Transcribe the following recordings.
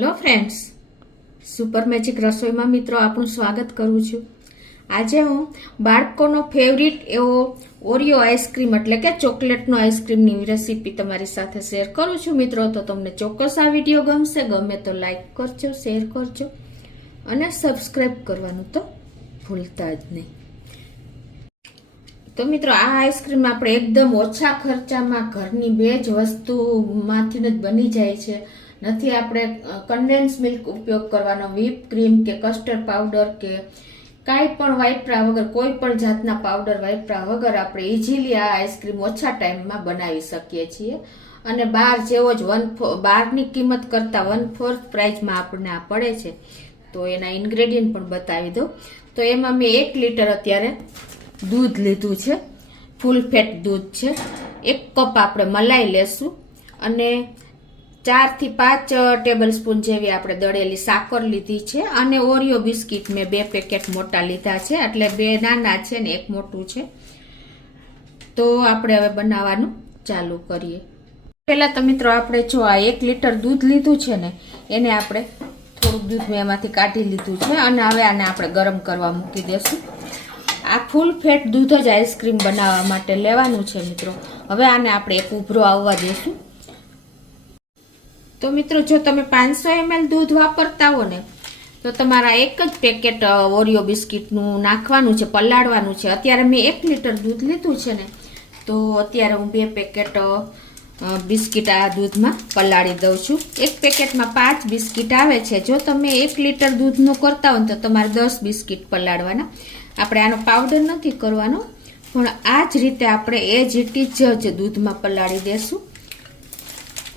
Hello friends, super magic રસોઈમાં મિત્રો આપણું સ્વાગત કરું છું. આજે હું બાળકોનો ફેવરિટ એવો ઓરિયો આઈસ્ક્રીમ એટલે કે ચોકલેટનો આઈસ્ક્રીમની રેસીપી તમારી સાથે શેર કરું છું. મિત્રો, તો તમને ચોક્કસ આ વિડીયો ગમશે. ગમે તો લાઈક કરજો, શેર કરજો અને સબસ્ક્રાઈબ કરવાનું તો ભૂલતા જ નહીં. તો મિત્રો, આ આઈસ્ક્રીમ આપણે એકદમ ઓછા ખર્ચામાં ઘરની બે જ વસ્તુમાંથી જ બની જાય છે. નથી આપણે કન્ડેન્સ મિલ્ક ઉપયોગ કરવાનો, વ્હીપ ક્રીમ કે કસ્ટર્ડ પાવડર કે કાંઈ પણ વાપરા વગર, કોઈ પણ જાતના પાવડર વાપરા વગર આપણે ઇઝીલી આ આઈસ્ક્રીમ ઓછા ટાઈમમાં બનાવી શકીએ છીએ. અને બહાર જેવો જ બહારની કિંમત કરતાં 1/4 પ્રાઇસમાં આપણને આ પડે છે. તો એના ઇન્ગ્રેડિયન્ટ પણ બતાવી દઉં. તો એમાં મેં 1 લીટર અત્યારે દૂધ લીધું છે, ફૂલ ફેટ દૂધ છે. 1 કપ આપણે મલાઈ લેશું અને 4 થી 5 ટેબલ સ્પૂન જેવી આપણે દળેલી સાકર લીધી છે. અને ઓરિયો બિસ્કિટ મેં 2 પેકેટ મોટા લીધા છે, એટલે 2 નાના છે ને 1 મોટું છે. તો આપણે હવે બનાવવાનું ચાલુ કરીએ. પહેલા તો મિત્રો, આપણે જો આ 1 લીટર દૂધ લીધું છે ને, એને આપણે થોડુંક દૂધ મેં એમાંથી કાઢી લીધું છે અને હવે આને આપણે ગરમ કરવા મૂકી દેશું. આ ફૂલ ફેટ દૂધ જ આઈસ્ક્રીમ બનાવવા માટે લેવાનું છે મિત્રો. હવે આને આપણે એક ઉભરો આવવા દેશું. તો મિત્રો, જો તમે 500 ml દૂધ વાપરતા હો ને, તો તમારા 1 જ પેકેટ ઓરિયો બિસ્કિટનું નાખવાનું છે, પલાળવાનું છે. અત્યારે મેં 1 લીટર દૂધ લીધું છે ને, તો અત્યારે હું 2 પેકેટ બિસ્કિટ આ દૂધમાં પલાળી દઉં છું. 1 પેકેટમાં 5 બિસ્કિટ આવે છે. જો તમે 1 લીટર દૂધનું કરતા હો તો તમારે 10 બિસ્કિટ પલાળવાના. આપણે આનો પાવડર નથી કરવાનો, પણ આ જ રીતે આપણે એ જ દૂધમાં પલાળી દેશું.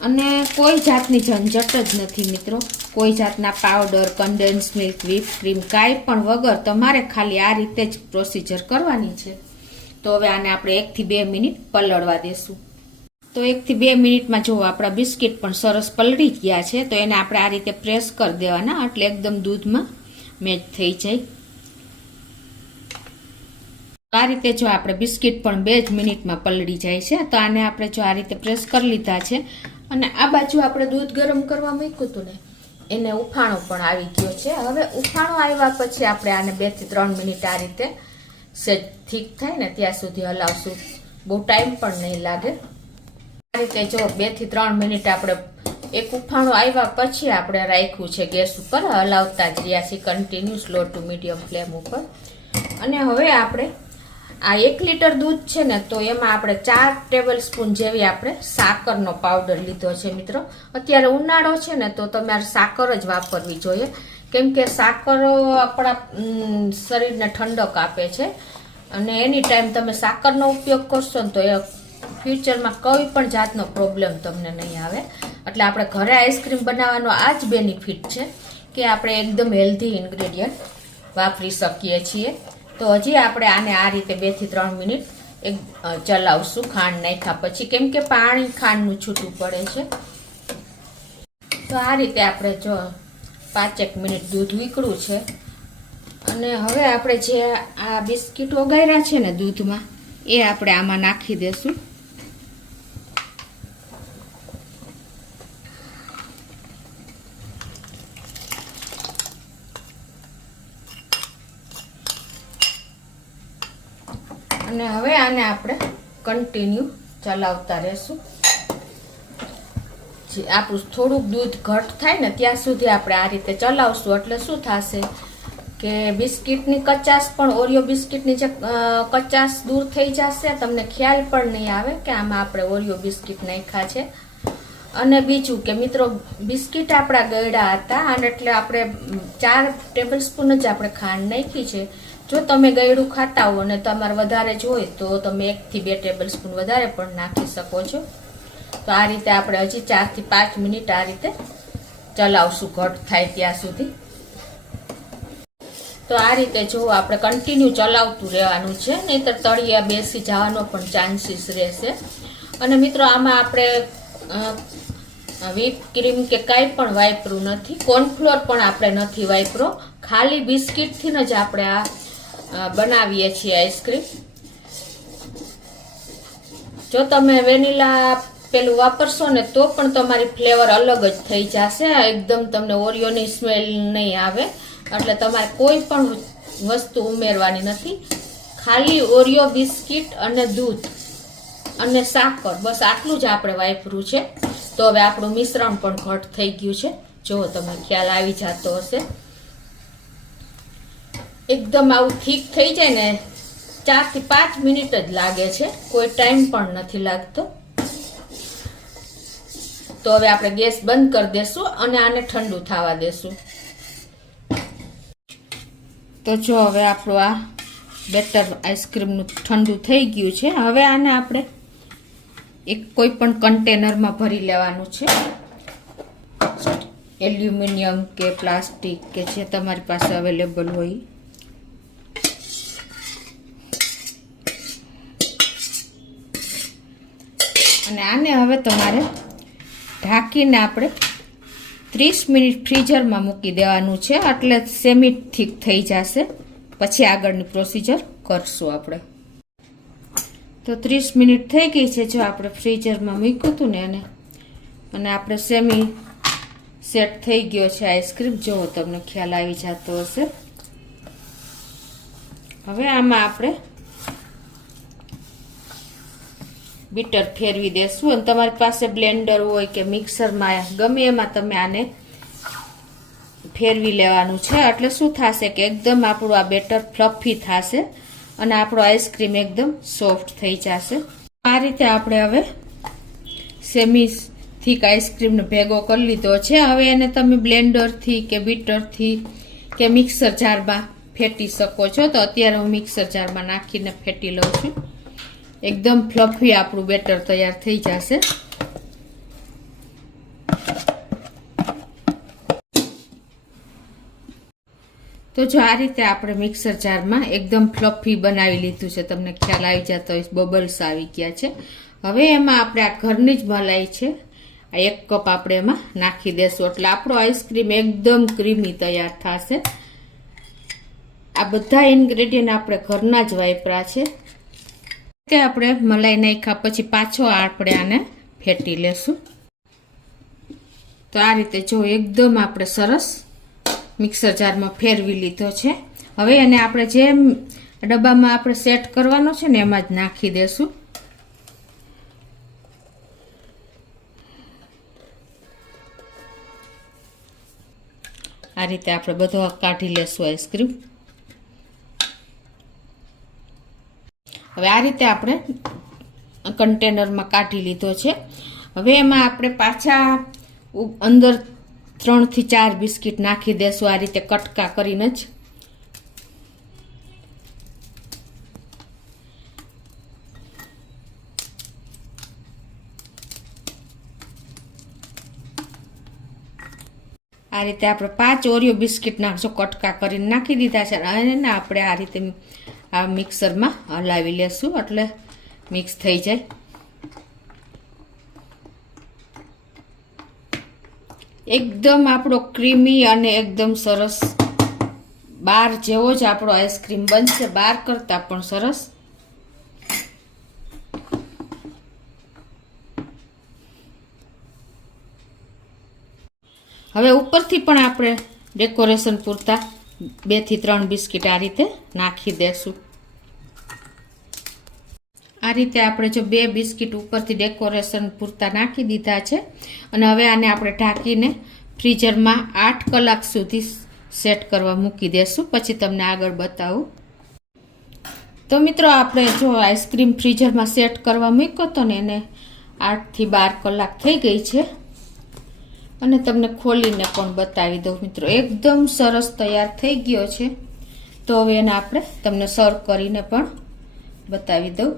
અને કોઈ જાતની ઝંઝટ જ નથી મિત્રો. કોઈ જાતના powder, condense milk, whip cream કાંઈ પણ વગર તમારે ખાલી આ રીતે જ પ્રોસીજર કરવાની છે. તો હવે આને આપણે 1 થી 2 મિનિટ પલળવા દેશું. તો 1 થી 2 મિનિટમાં જો આપણા બિસ્કિટ પણ સરસ પલળી ગયા છે. તો એને આપણે આ રીતે પ્રેસ કરી દેવાના, એટલે એકદમ દૂધમાં મેચ થઈ જાય. આ રીતે જો આપણે બિસ્કિટ પણ 2 જ મિનિટમાં પલળી જાય છે. તો આને આપણે જો આ રીતે પ્રેસ કરી લીધા છે. અને આ બાજુ આપણે દૂધ ગરમ કરવા મૂક્યું હતું ને, એને ઉફાણો પણ આવી ગયો છે. હવે ઉફાણો આવ્યા પછી આપણે આને 2 થી 3 મિનિટ આ રીતે સેજ ઠીક થાય ને ત્યાં સુધી હલાવશું. બહુ ટાઈમ પણ નહીં લાગે. આ રીતે જો 2 થી 3 મિનિટ આપણે એક ઉફાણો આવ્યા પછી આપણે રાખ્યું છે ગેસ ઉપર, હલાવતા જ રહ્યા છીએ continue, slow to medium flame ઉપર. અને હવે આપણે આ 1 લીટર દૂધ છે ને, તો એમાં આપણે 4 ટેબલ સ્પૂન જેવી આપણે સાકરનો પાવડર લીધો છે મિત્રો. અત્યારે ઉનાળો છે ને, તો તમારે સાકર જ વાપરવી જોઈએ, કેમ કે સાકર આપણા શરીરને ઠંડક આપે છે. અને એની ટાઈમ તમે સાકરનો ઉપયોગ કરશો ને, તો એ ફ્યુચરમાં કોઈ પણ જાતનો પ્રોબ્લેમ તમને નહીં આવે. એટલે આપણે ઘરે આઈસ્ક્રીમ બનાવવાનો આ જ બેનિફિટ છે કે આપણે એકદમ હેલ્ધી ઇન્ગ્રેડિયન્ટ વાપરી શકીએ છીએ. તો હજી આપણે આને આ રીતે 2 થી 3 મિનિટ ચલાવશું ખાંડ નાખ્યા પછી, કેમ કે પાણી ખાંડનું છૂટું પડે છે. તો આ રીતે આપણે જો 5 મિનિટ દૂધ ઉકળ્યું છે. અને હવે આપણે જે આ બિસ્કિટ ઓગાળ્યા છે ને દૂધમાં, એ આપણે આમાં નાખી દેશું. અને હવે આને આપણે કન્ટિન્યુ ચલાવતા રહેશું. આપણું થોડુંક દૂધ ઘટ થાય ને ત્યાં સુધી આપણે આ રીતે ચલાવશું. એટલે શું થશે કે બિસ્કિટની કચાશ પણ, ઓરિયો બિસ્કિટની જે કચાશ દૂર થઈ જશે. તમને ખ્યાલ પણ નહીં આવે કે આમાં આપણે ઓરિયો બિસ્કિટ નાખ્યા છે. અને બીજું કે મિત્રો, બિસ્કિટ આપણા ગળ્યા હતા, અને એટલે આપણે 4 ટેબલ સ્પૂન જ આપણે ખાંડ નાખી છે. જો તમે ગળ્યું ખાતા હો અને તમારે વધારે જોઈએ તો તમે 1 થી 2 ટેબલ સ્પૂન વધારે પણ નાખી શકો છો. તો આ રીતે આપણે હજી 4 થી 5 મિનિટ આ રીતે ચલાવશું ઘટ થાય ત્યાં સુધી. તો આ રીતે જો આપણે કન્ટિન્યુ ચલાવતું રહેવાનું છે, નહીંતર તળિયા બેસી જવાનો પણ ચાન્સીસ રહેશે. અને મિત્રો, આમાં આપણે વ્હીપ ક્રીમ કે કાંઈ પણ વાપર્યું નથી, કોર્નફ્લોર પણ આપણે નથી વાપરો. ખાલી બિસ્કિટથી જ આપણે આ બનાવીએ છીએ આઈસ્ક્રીમ. જો તમે વેનીલા પેલું વાપરશો ને તો પણ તમારી ફ્લેવર અલગ જ થઈ જશે. એકદમ તમને ઓરિયોની સ્મેલ નહીં આવે. એટલે તમારે કોઈ પણ વસ્તુ ઉમેરવાની નથી. ખાલી ઓરિયો બિસ્કિટ અને દૂધ અને સાકર, બસ આટલું જ આપણે વાપર્યું છે. તો હવે આપણું મિશ્રણ પણ ઘટ થઈ ગયું છે. જો તમે ખ્યાલ આવી જતો હશે. એકદમ આવું ઠીક થઈ જાય ને 4 થી 5 મિનિટ જ લાગે છે, કોઈ ટાઈમ પણ નથી લાગતો. તો હવે આપણે ગેસ બંધ કરી દેશું અને આને ઠંડુ થવા દેશું. તો જો હવે આપણું આ બેટર આઈસ્ક્રીમનું ઠંડુ થઈ ગયું છે. હવે આને આપણે એક કોઈ પણ કન્ટેનરમાં ભરી લેવાનું છે. એલ્યુમિનિયમ કે પ્લાસ્ટિક કે જે તમારી પાસે અવેલેબલ હોય. અને આને હવે તમારે ઢાંકીને આપણે 30 મિનિટ ફ્રીઝરમાં મૂકી દેવાનું છે. એટલે સેમી ઠીક થઈ જશે. પછી આગળની પ્રોસીજર કરશું આપણે. તો 30 મિનિટ થઈ ગઈ છે. જો આપણે ફ્રીઝરમાં મૂક્યું હતું ને એને, અને આપણે સેમી સેટ થઈ ગયો છે આઈસ્ક્રીમ. જો તમને ખ્યાલ આવી જતો હશે. હવે આમાં આપણે બીટર ફેરવી દેશું. અને તમારી પાસે બ્લેન્ડર હોય કે મિક્સરમાં ગમે એમાં તમે આને ફેરવી લેવાનું છે. એટલે શું થશે કે એકદમ આપણું આ બેટર ફ્લફી થશે અને આપણો આઈસ્ક્રીમ એકદમ સોફ્ટ થઈ જશે. આ રીતે આપણે હવે સેમી થીક આઈસ્ક્રીમને ભેગો કરી લીધો છે. હવે એને તમે બ્લેન્ડરથી કે બીટરથી કે મિક્સર જારમાં ફેટી શકો છો. તો અત્યારે હું મિક્સર જારમાં નાખીને ફેટી લઉં છું. એકદમ ફ્લફી આપણું બેટર તૈયાર થઈ જશે. તો જો આ રીતે આપણે મિક્સર જારમાં એકદમ ફ્લફી બનાવી લીધું છે. તમને ખ્યાલ આવી જતો હોય, બબલ્સ આવી ગયા છે. હવે એમાં આપણે આ ઘરની જ મલાઈ છે, આ 1 કપ આપણે એમાં નાખી દેશું. એટલે આપણો આઈસ્ક્રીમ એકદમ ક્રીમી તૈયાર થશે. આ બધા ઇન્ગ્રેડિયન્ટ આપણે ઘરના જ વાપર્યા છે. તે આપણે મલાઈ નાખ્યા પછી પાછો આપણે આને ફેટી લેશું. તો આ રીતે જો એકદમ આપણે સરસ મિક્સર જારમાં ફેરવી લીધો છે. હવે એને આપણે જે ડબ્બામાં આપણે સેટ કરવાનો છે ને એમાં જ નાખી દેશું. આ રીતે આપણે બધો કાઢી લેશું આઈસ્ક્રીમ. હવે આ રીતે આપણે કન્ટેનરમાં કાઢી લીધો છે. હવે એમાં આપણે પાછા અંદર 3 થી 4 બિસ્કિટ નાખી દેશું. આ રીતે કટકા કરીને જ. આ રીતે આપણે 5 ઓરિયો બિસ્કિટ નાખજો, કટકા કરીને નાખી દીધા છે. અને આપણે આ રીતે આ મિક્સરમાં હલાવી લેશું એટલે મિક્સ થઈ જાય. એકદમ આપણો ક્રીમી અને એકદમ સરસ બાર જેવો જ આપણો આઈસ્ક્રીમ બનશે, બાર કરતા પણ સરસ. હવે ઉપરથી પણ આપણે ડેકોરેશન પૂરતા 2 થી 3 બિસ્કિટ આ રીતે નાખી દેશું. આ રીતે આપણે જો 2 બિસ્કિટ ઉપરથી ડેકોરેશન પૂરતા નાખી દીધા છે. અને હવે આને આપણે ઢાંકીને ફ્રીઝરમાં 8 કલાક સુધી સેટ કરવા મૂકી દેશું. પછી તમને આગળ બતાવું. તો મિત્રો આપણે જો આઈસ્ક્રીમ ફ્રીઝરમાં સેટ કરવા મૂક્યો હતો ને એને 8 થી 12 કલાક થઈ ગઈ છે. અને તમને ખોલીને પણ બતાવી દઉં મિત્રો. એકદમ સરસ તૈયાર થઈ ગયો છે. તો હવે એને આપણે તમને સર્વ કરીને પણ બતાવી દઉં.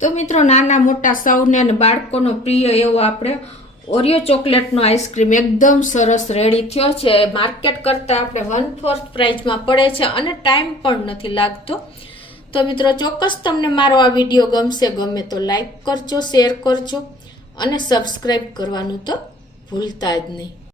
તો મિત્રો નાના મોટા સૌને અને બાળકોનો પ્રિય એવો આપણે ઓરિયો ચોકલેટનો આઈસ્ક્રીમ એકદમ સરસ રેડી થયો છે. માર્કેટ કરતાં આપણે 1/4 પ્રાઇસમાં પડે છે અને ટાઈમ પણ નથી લાગતો. તો મિત્રો ચોક્કસ તમને મારો આ વિડીયો ગમે તો લાઈક કરજો, શેર કરજો અને સબસ્ક્રાઈબ કરવાનું તો ભૂલતા જ નહીં.